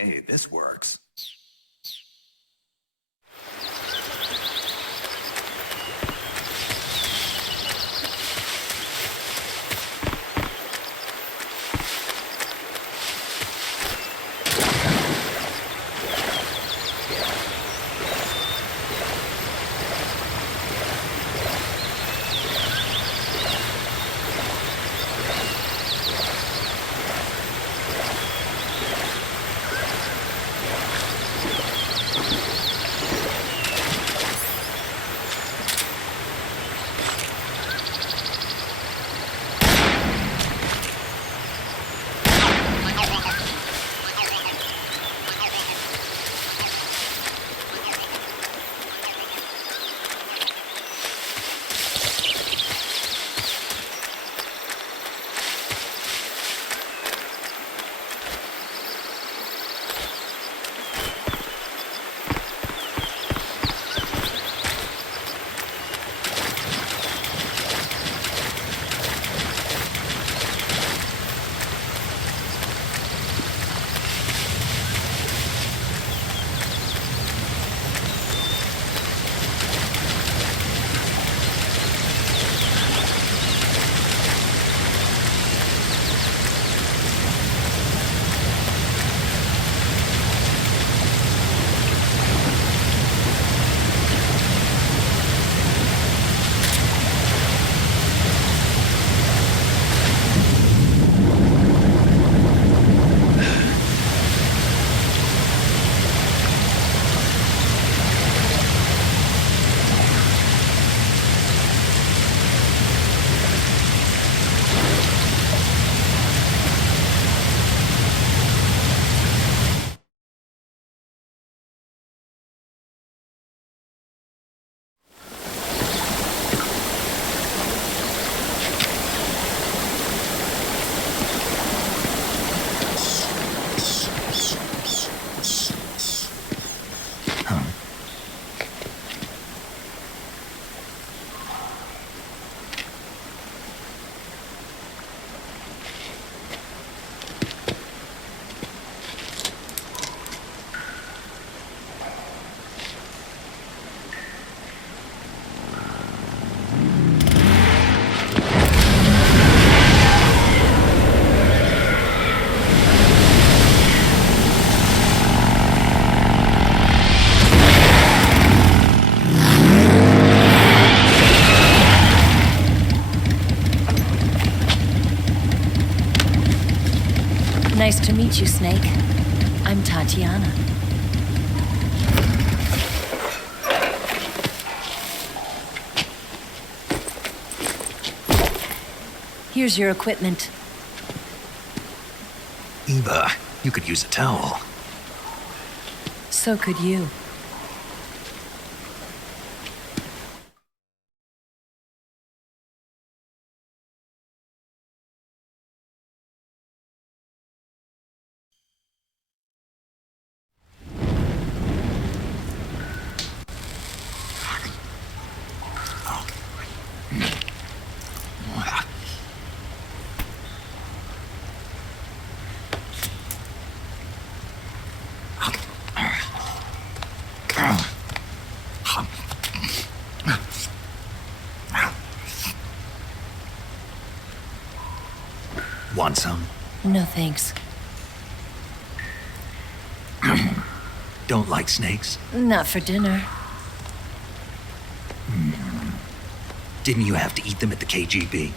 Hey, this works. Nice to meet you, Snake. I'm Tatiana. Here's your equipment. Eva, you could use a towel. So could you. Want some? No thanks. Don't like snakes? Not for dinner. Didn't you have to eat them at the KGB?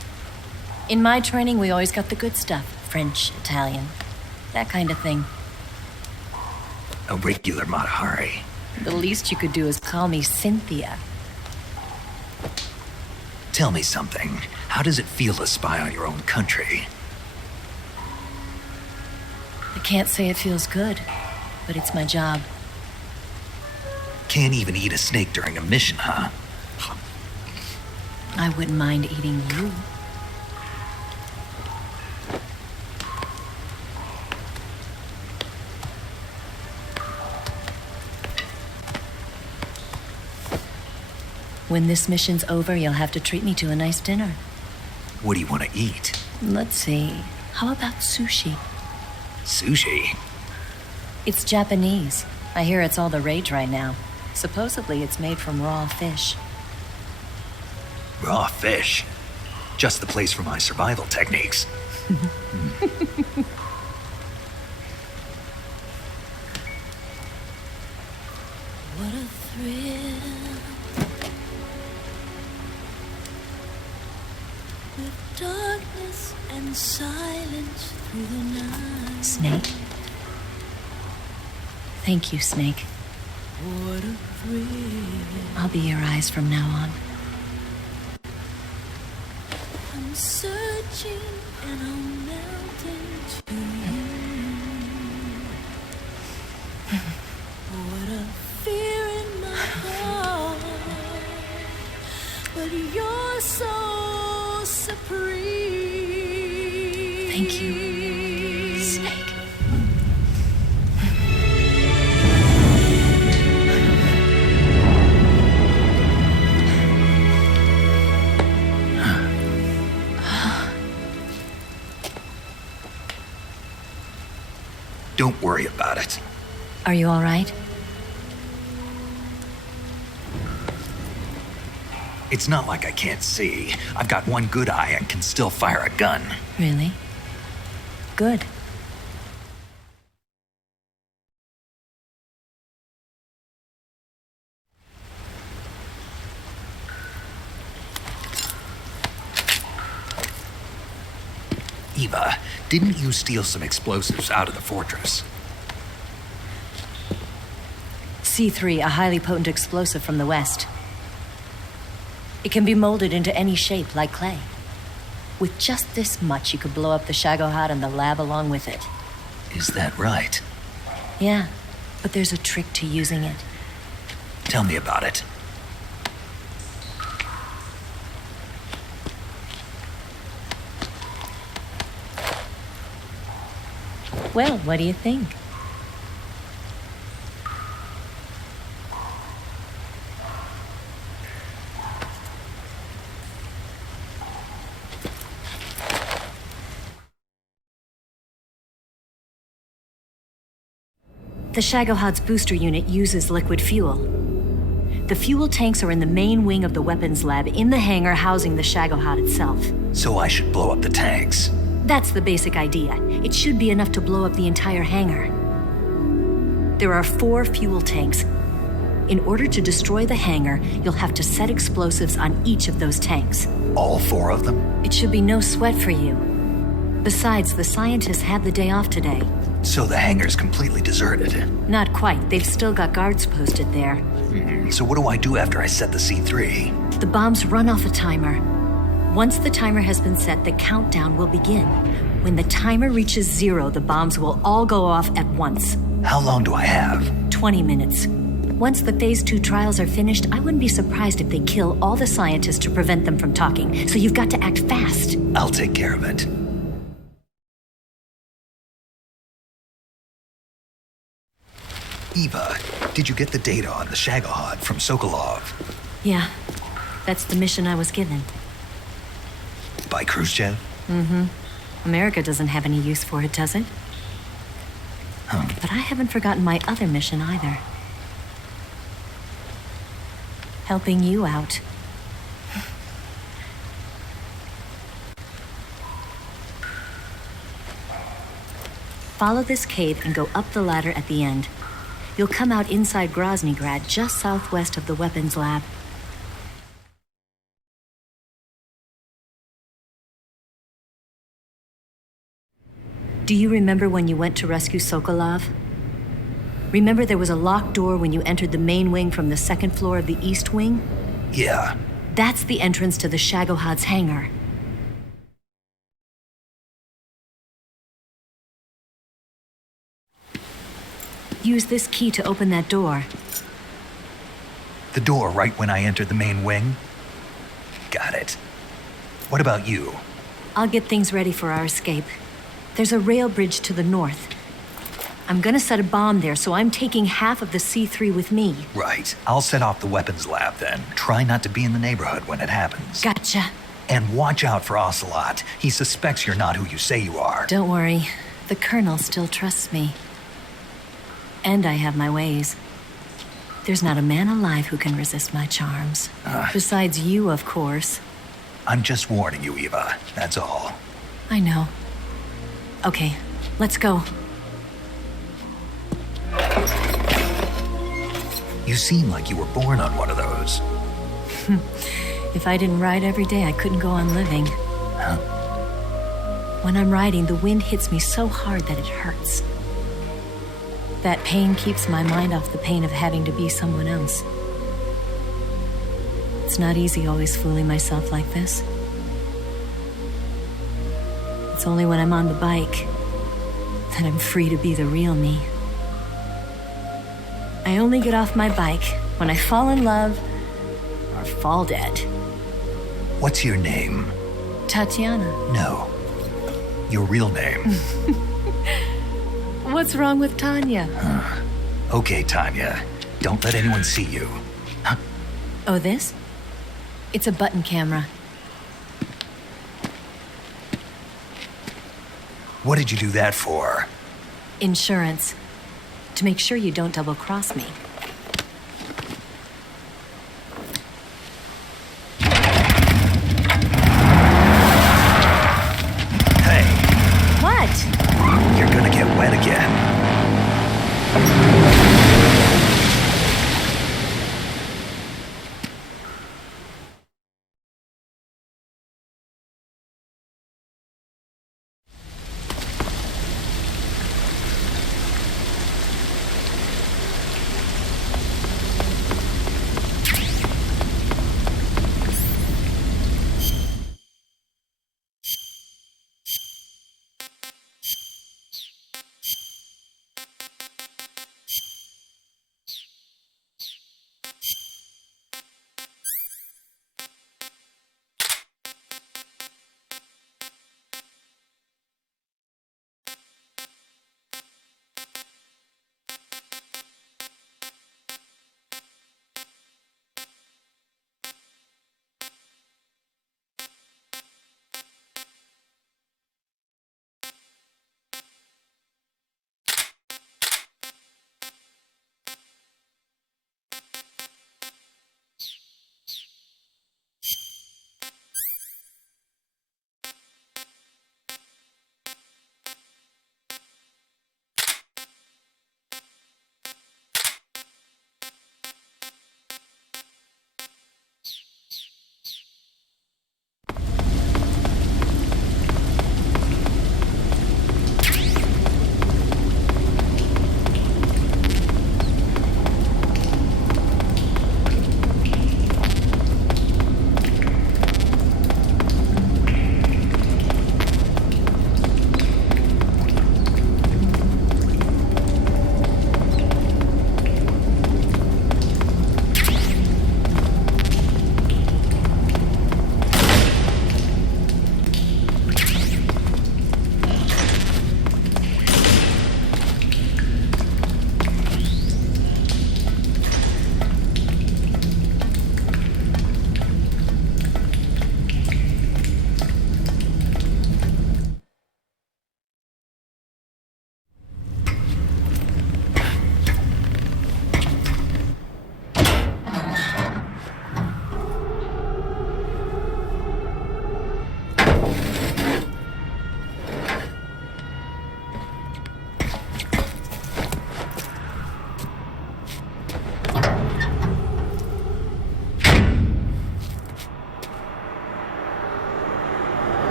In my training, we always got the good stuff. French, Italian, that kind of thing. A regular Matahari. The least you could do is call me Cynthia. Tell me something. How does it feel to spy on your own country? I can't say it feels good, but it's my job. Can't even eat a snake during a mission, huh? I wouldn't mind eating you. When this mission's over, you'll have to treat me to a nice dinner. What do you want to eat? Let's see. How about sushi? Sushi? It's Japanese. I hear it's all the rage right now. Supposedly it's made from raw fish. Raw fish. Just the place for my survival techniques. What a thrill. With darkness and silence through the night. Snake? Thank you, Snake. What a thrill. I'll be your eyes from now on. I'm searching and I'm melting to you. What a fear in my heart. But you're so supreme. Thank you, Snake. Don't worry about it. Are you all right? It's not like I can't see. I've got one good eye and can still fire a gun. Really? Good. Eva, didn't you steal some explosives out of the fortress? C3, a highly potent explosive from the west. It can be molded into any shape, like clay. With just this much, you could blow up the Shagohod and the lab along with it. Is that right? Yeah, but there's a trick to using it. Tell me about it. Well, what do you think? The Shagohod's booster unit uses liquid fuel. The fuel tanks are in the main wing of the weapons lab in the hangar housing the Shagohod itself. So I should blow up the tanks. That's the basic idea. It should be enough to blow up the entire hangar. There are 4 fuel tanks. In order to destroy the hangar, you'll have to set explosives on each of those tanks. All 4 of them? It should be no sweat for you. Besides, the scientists had the day off today. So the hangar's completely deserted. Not quite. They've still got guards posted there. So what do I do after I set the C3? The bombs run off a timer. Once the timer has been set, the countdown will begin. When the timer reaches 0, the bombs will all go off at once. How long do I have? 20 minutes. Once the Phase 2 trials are finished, I wouldn't be surprised if they kill all the scientists to prevent them from talking. So you've got to act fast. I'll take care of it. Eva, did you get the data on the Shagohod from Sokolov? Yeah, that's the mission I was given. By Khrushchev? America doesn't have any use for it, does it? But I haven't forgotten my other mission either. Helping you out. Follow this cave and go up the ladder at the end. You'll come out inside Groznygrad, just southwest of the weapons lab. Do you remember when you went to rescue Sokolov? Remember there was a locked door when you entered the main wing from the 2nd floor of the east wing? Yeah. That's the entrance to the Shagohod's hangar. Use this key to open that door. The door right when I entered the main wing? Got it. What about you? I'll get things ready for our escape. There's a rail bridge to the north. I'm gonna set a bomb there, so I'm taking half of the C3 with me. Right. I'll set off the weapons lab then. Try not to be in the neighborhood when it happens. Gotcha. And watch out for Ocelot. He suspects you're not who you say you are. Don't worry. The Colonel still trusts me. And I have my ways. There's not a man alive who can resist my charms. Besides you, of course. I'm just warning you, Eva. That's all. I know. Okay, let's go. You seem like you were born on one of those. If I didn't ride every day, I couldn't go on living. Huh? When I'm riding, the wind hits me so hard that it hurts. That pain keeps my mind off the pain of having to be someone else. It's not easy always fooling myself like this. It's only when I'm on the bike that I'm free to be the real me. I only get off my bike when I fall in love or fall dead. What's your name? Tatiana. No. Your real name. What's wrong with Tanya? Okay, Tanya. Don't let anyone see you. Huh? Oh, this? It's a button camera. What did you do that for? Insurance. To make sure you don't double-cross me. Hey, What? you're gonna get wet again.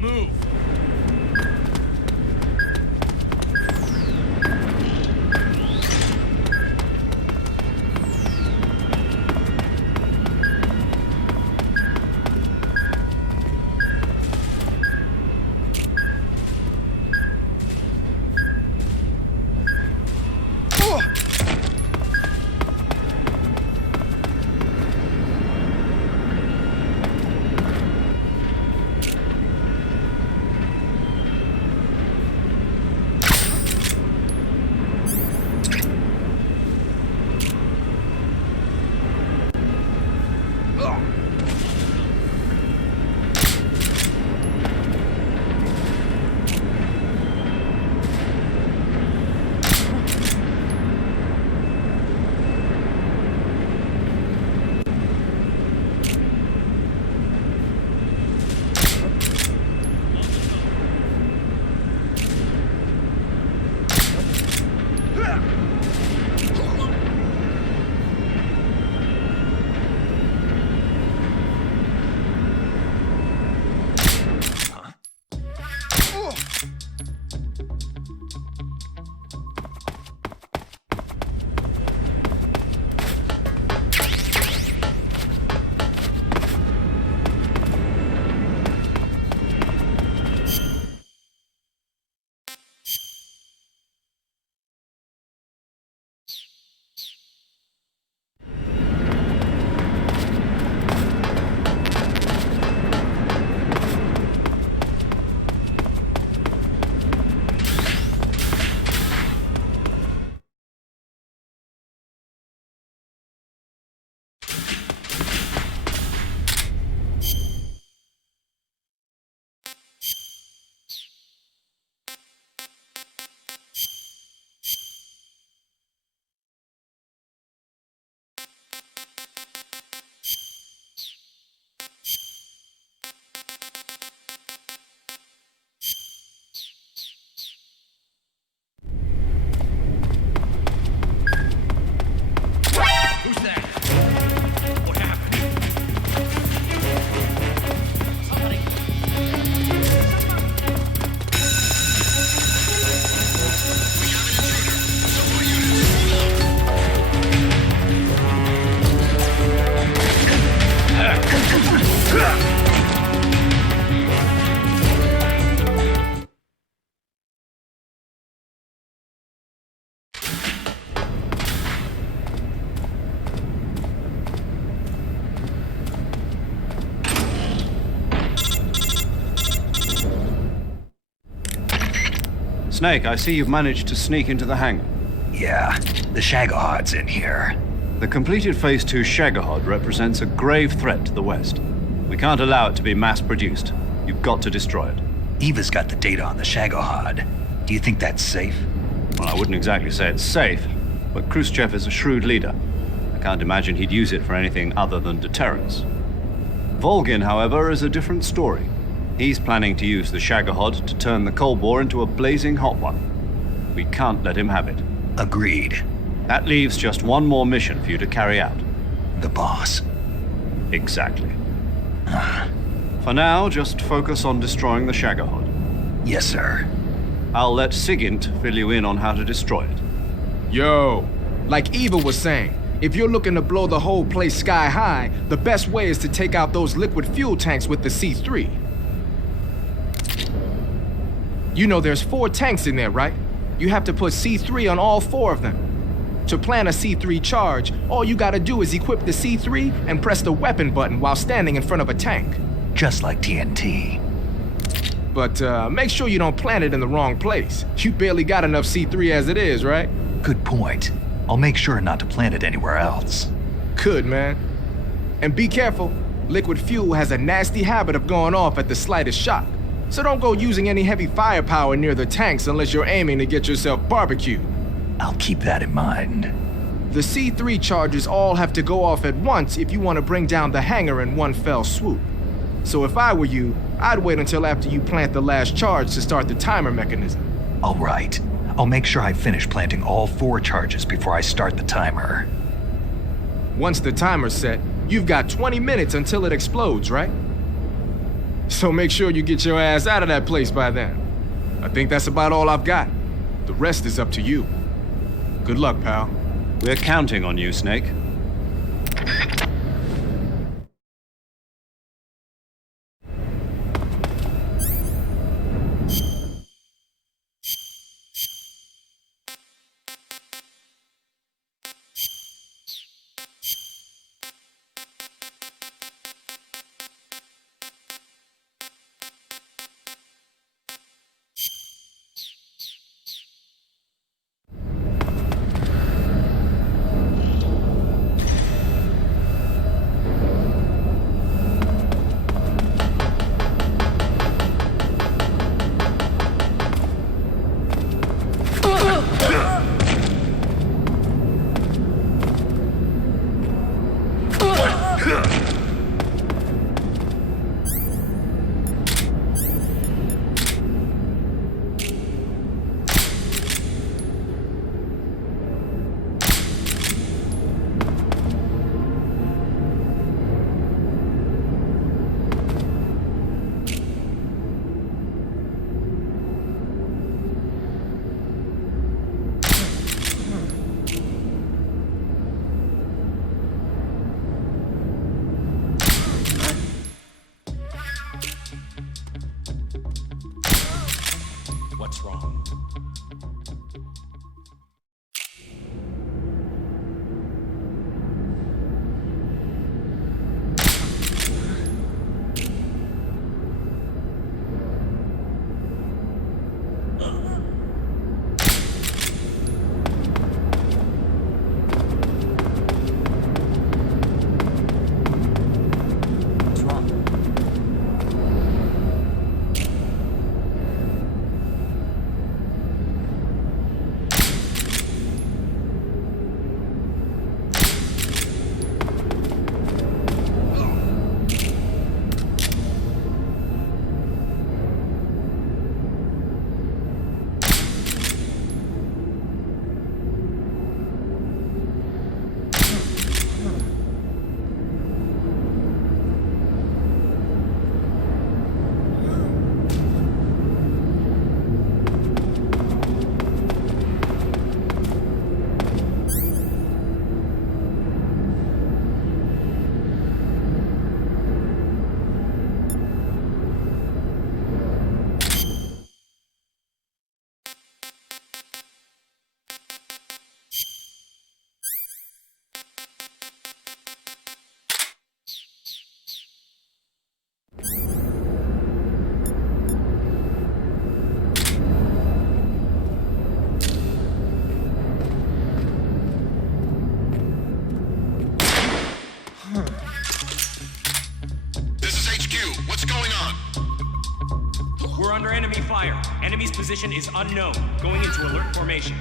Move! Snake, I see you've managed to sneak into the hangar. Yeah, the Shagohod's in here. The completed Phase 2 Shagohod represents a grave threat to the West. We can't allow it to be mass-produced. You've got to destroy it. Eva's got the data on the Shagohod. Do you think that's safe? Well, I wouldn't exactly say it's safe, but Khrushchev is a shrewd leader. I can't imagine he'd use it for anything other than deterrence. Volgin, however, is a different story. He's planning to use the Shagohod to turn the Cold War into a blazing hot one. We can't let him have it. Agreed. That leaves just one more mission for you to carry out. The boss. Exactly. For now, just focus on destroying the Shagohod. Yes, sir. I'll let Sigint fill you in on how to destroy it. Yo, like Eva was saying, if you're looking to blow the whole place sky high, the best way is to take out those liquid fuel tanks with the C3. You know there's 4 tanks in there, right? You have to put C3 on all 4 of them. To plan a C3 charge, all you gotta do is equip the C3 and press the weapon button while standing in front of a tank. Just like TNT. But make sure you don't plant it in the wrong place. You barely got enough C3 as it is, right? Good point. I'll make sure not to plant it anywhere else. Good, man. And be careful. Liquid fuel has a nasty habit of going off at the slightest shock. So don't go using any heavy firepower near the tanks unless you're aiming to get yourself barbecued. I'll keep that in mind. The C3 charges all have to go off at once if you want to bring down the hangar in one fell swoop. So if I were you, I'd wait until after you plant the last charge to start the timer mechanism. All right. I'll make sure I finish planting all 4 charges before I start the timer. Once the timer's set, you've got 20 minutes until it explodes, right? So make sure you get your ass out of that place by then. I think that's about all I've got. The rest is up to you. Good luck, pal. We're counting on you, Snake. What's wrong? We're under enemy fire. Enemy's position is unknown. Going into alert formation.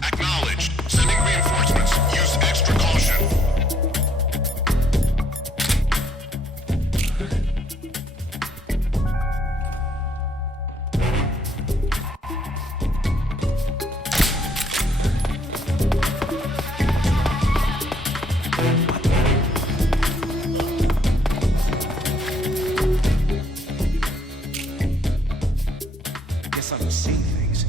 Acknowledged. Sending reinforcements. Use extra caution. Guess I'm seeing things.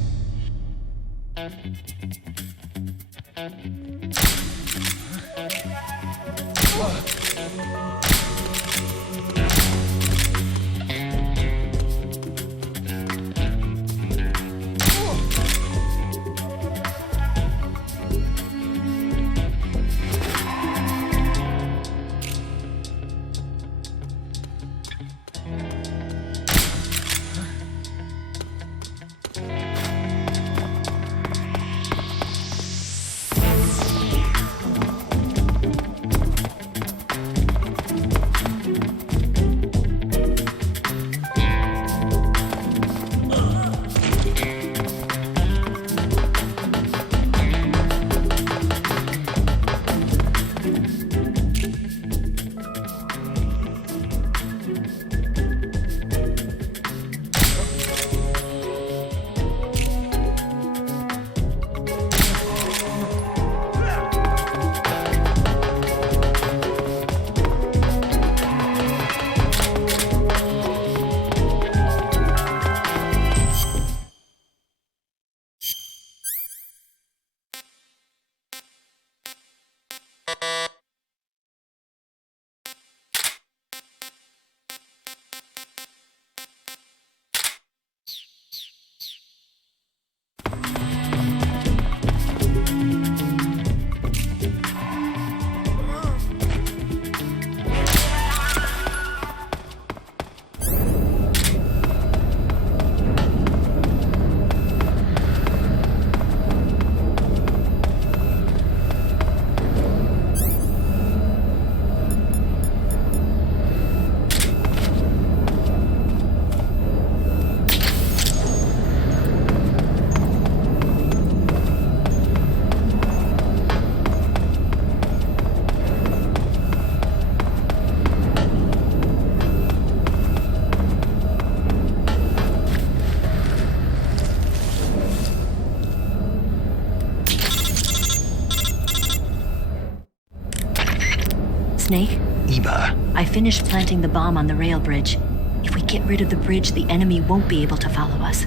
Snake? Eva, I finished planting the bomb on the rail bridge. If we get rid of the bridge, the enemy won't be able to follow us.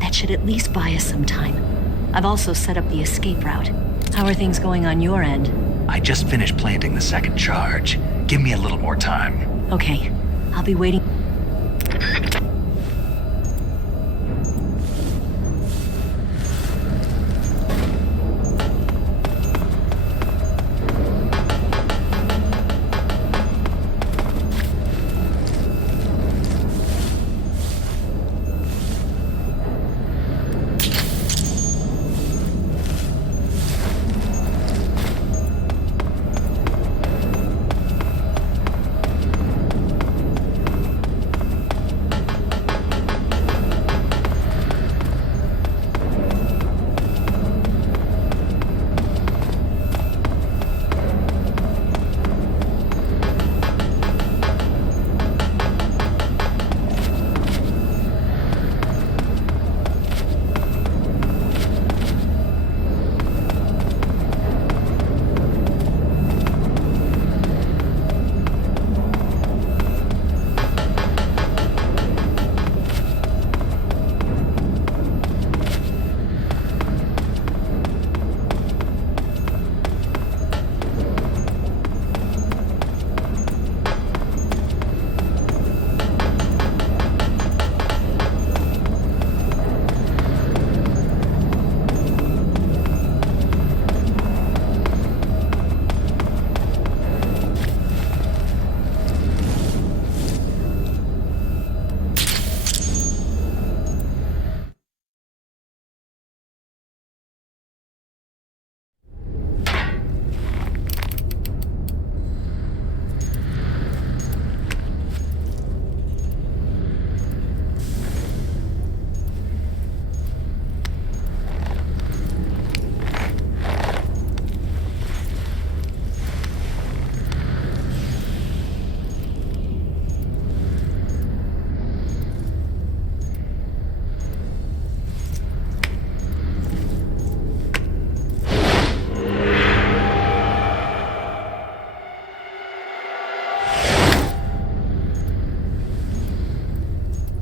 That should at least buy us some time. I've also set up the escape route. How are things going on your end? I just finished planting the second charge. Give me a little more time. Okay, I'll be waiting.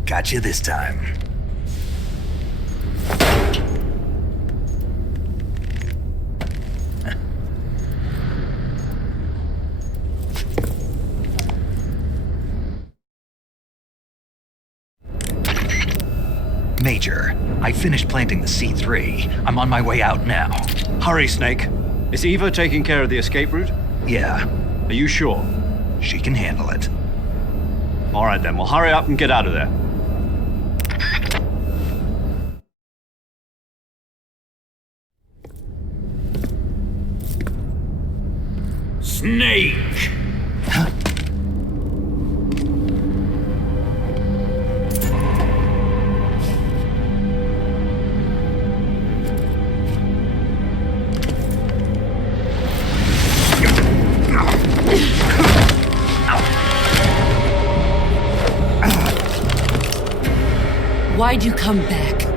Got you this time. Major, I finished planting the C3. I'm on my way out now. Hurry, Snake. Is Eva taking care of the escape route? Yeah, Are you sure? she can handle it. All right, then. Well, hurry up and get out of there. Snake! Why'd you come back?